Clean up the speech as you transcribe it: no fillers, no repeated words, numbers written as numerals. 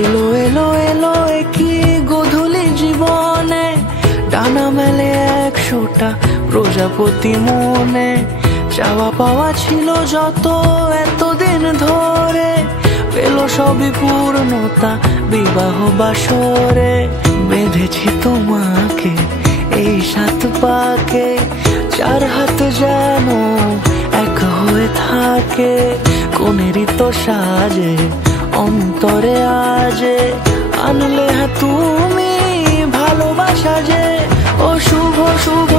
এলো এলো এলো কি গোধূলি জীবনে, ডানা মেলে 100টা প্রজাপতি মনে। চাওয়া পাওয়া ছিল যত এতদিন ধরে, পেল সবই পূর্ণতা বিবাহ বাসরে। বেঁধেছি তোমাকে এই 7 পাকে, 4 হাত যেন এক হয়ে থাকে। কোনেরই তো সাজে অন্তরে আজে, আনলে তুমি ভালোবাসা যে। ও শুভ শুভ